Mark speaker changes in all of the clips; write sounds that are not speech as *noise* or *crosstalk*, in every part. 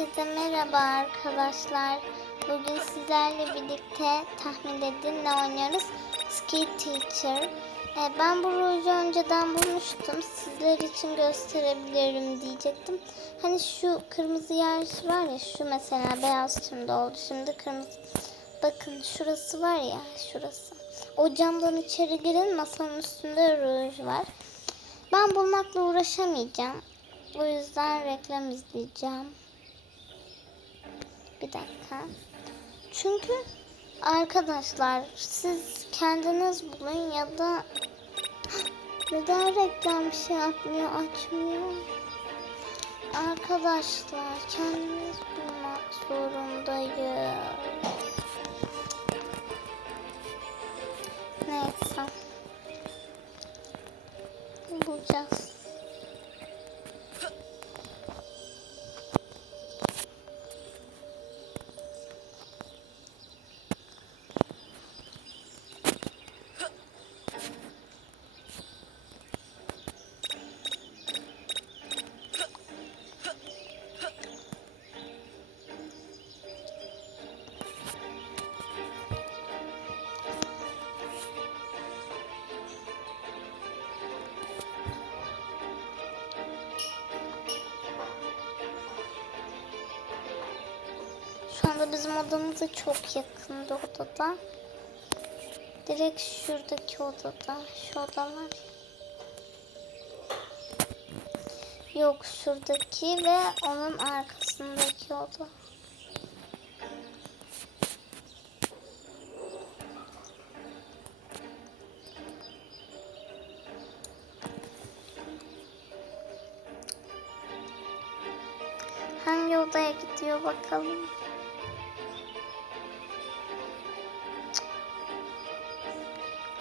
Speaker 1: Herkese merhaba arkadaşlar. Bugün sizlerle birlikte tahmin edin ne oynuyoruz? Ski Teacher. Ee, ben bu ruju önceden bulmuştum. Sizler için gösterebilirim diyecektim. Hani şu kırmızı yer var ya şu mesela beyaz şimdi oldu. Şimdi kırmızı. Bakın şurası var ya şurası. O camdan içeri girin masanın üstünde ruj var. Ben bulmakla uğraşamayacağım. O yüzden reklam izleyeceğim. Bir dakika. Çünkü arkadaşlar siz kendiniz bulun ya da *gasps* neden reklam bir şey yapmıyor açmıyor. Arkadaşlar kendiniz bulmak zorundayız. Neyse. Bulacağız. Anda bizim odamıza çok yakında odada. Direkt şuradaki odada. Şu odalar. Yok şuradaki ve onun arkasındaki oda. Hangi odaya gidiyor bakalım.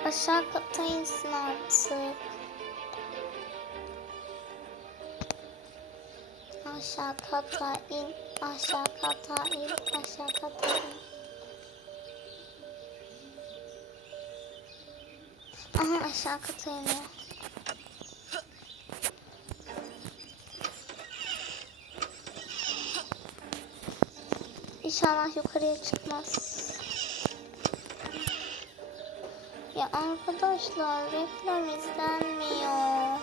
Speaker 1: Aşağı kata insin artık. Aşağı kata in, aşağı kata in, aşağı kata in. Aha aşağı kata iniyor. İnşallah yukarıya çıkmaz. Ya arkadaşlar reklam izlenmiyor.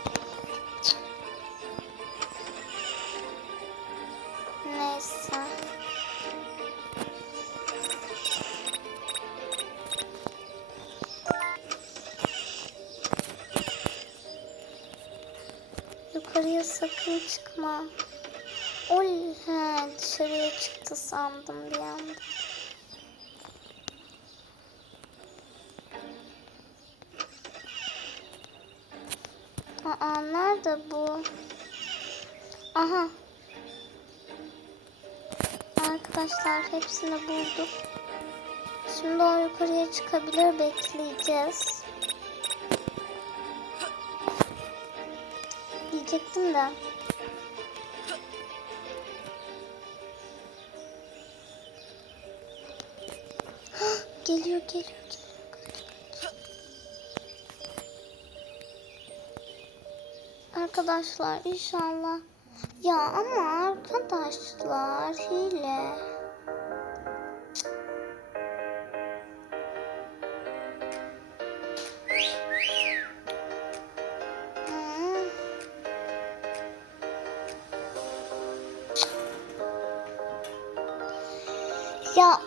Speaker 1: Neyse. Yukarıya sakın çıkma. Ol he dışarıya çıktı sandım bir anda. Aa nerede bu? Aha. Arkadaşlar hepsini bulduk. Şimdi o yukarıya çıkabilir bekleyeceğiz. Diyecektim de. *gasps* geliyor geliyor geliyor. Arkadaşlar inşallah. Ya ama arkadaşlar hile. Hmm. Ya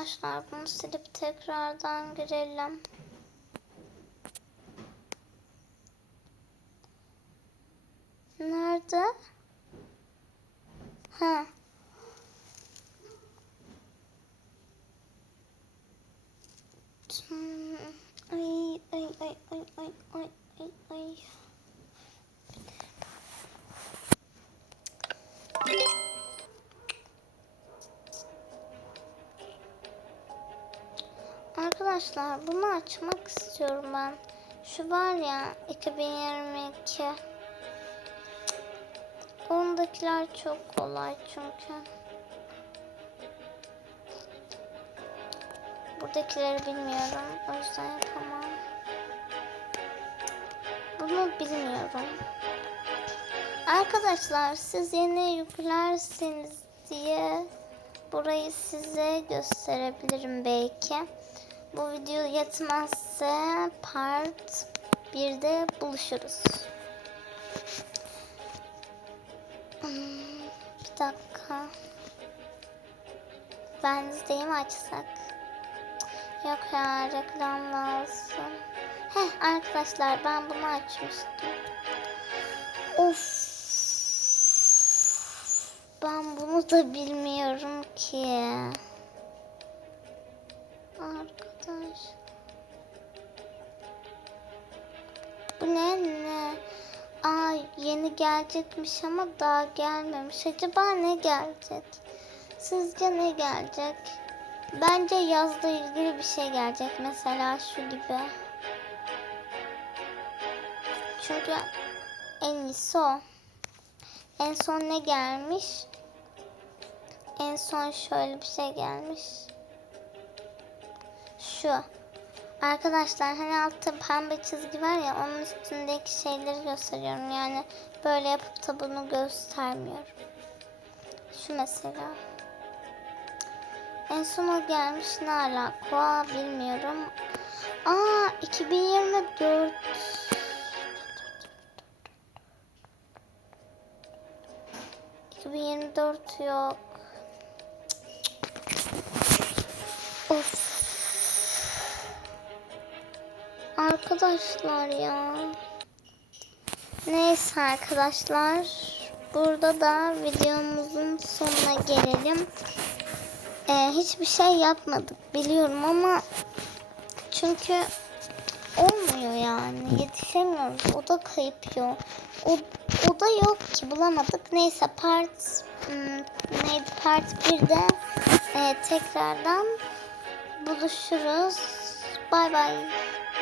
Speaker 1: Arkadaşlar bunu silip tekrardan girelim. Nerede? Ha. Hmm, Ay ay ay ay ay ay ay ay. Arkadaşlar bunu açmak istiyorum ben. Şu var ya 2022. Ondakiler çok kolay çünkü. Buradakileri bilmiyorum. O yüzden yapamam. Bunu bilmiyorum. Arkadaşlar siz yeni yüklerseniz diye burayı size gösterebilirim belki. Bu video yetmezse part 1'de buluşuruz. Hmm, Bir dakika. Ben izleyi mi açsak? Yok ya reklam lazım. Heh arkadaşlar ben bunu açmıştım. Of. Ben bunu da bilmiyorum ki. Arkadaş. Bu ne ne? Aa yeni gelecekmiş ama daha gelmemiş. Acaba ne gelecek? Sizce ne gelecek? Bence yazla ilgili bir şey gelecek. Mesela şu gibi. Çünkü en iyisi o. En son ne gelmiş? En son şöyle bir şey gelmiş. Şu. Arkadaşlar hani altta pembe çizgi var ya onun üstündeki şeyleri gösteriyorum. Yani böyle yapıp da bunu göstermiyorum. Şu mesela. En son o gelmiş ne alaka bilmiyorum. Aa 2024. ...2024 yok. Arkadaşlar ya. Neyse arkadaşlar. Burada da videomuzun sonuna gelelim. Ee, hiçbir şey yapmadık biliyorum ama çünkü olmuyor yani yetişemiyoruz. O da kayıp yok. O, o da yok ki bulamadık. Neyse part hmm, neydi part 1'de e, tekrardan buluşuruz. Bay bay.